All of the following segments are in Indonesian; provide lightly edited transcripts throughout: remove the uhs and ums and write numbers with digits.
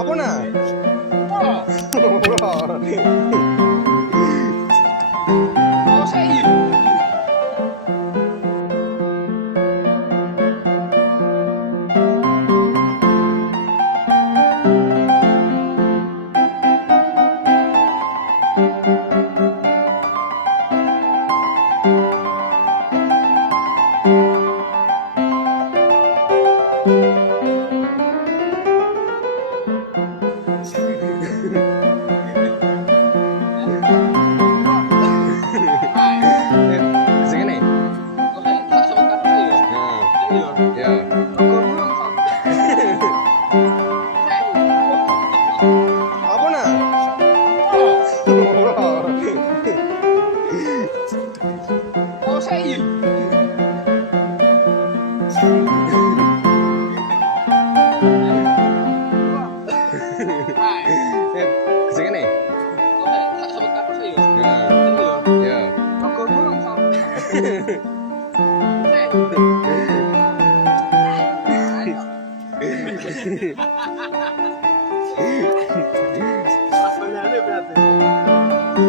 Apa na? Oh, sa iyo. Sige na eh. Okay, sasagot ka na sa iyo. Ah, Sa iyo. yeah. Ako mo lang sabi. Apa na? Oh, sa iyo. Ay. Sige na eh. Okay, sasagot ka na sa iyo. Ah, Sa iyo. yeah. Ako mo lang sabi.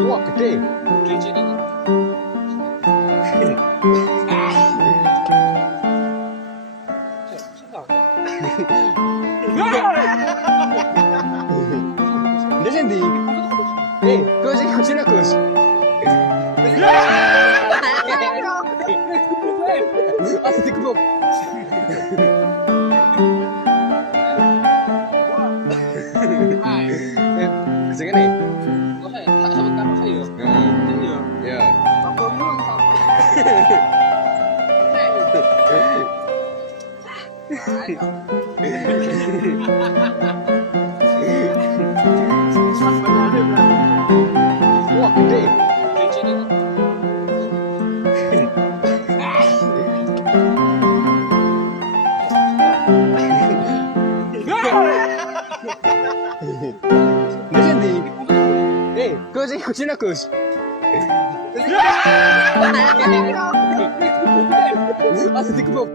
Wah, gede. Cuci dulu. Dia sendiri. Kus, kucing kus. Asik dikebuk. Sige na eh. Okay, sasagot ka na sa iyo. Ah, Sa iyo. yeah. Ako mo lang sabi. Wah, gede. Cuci dulu. Dia sendiri. Kus, kucing kus. Asik dikebuk.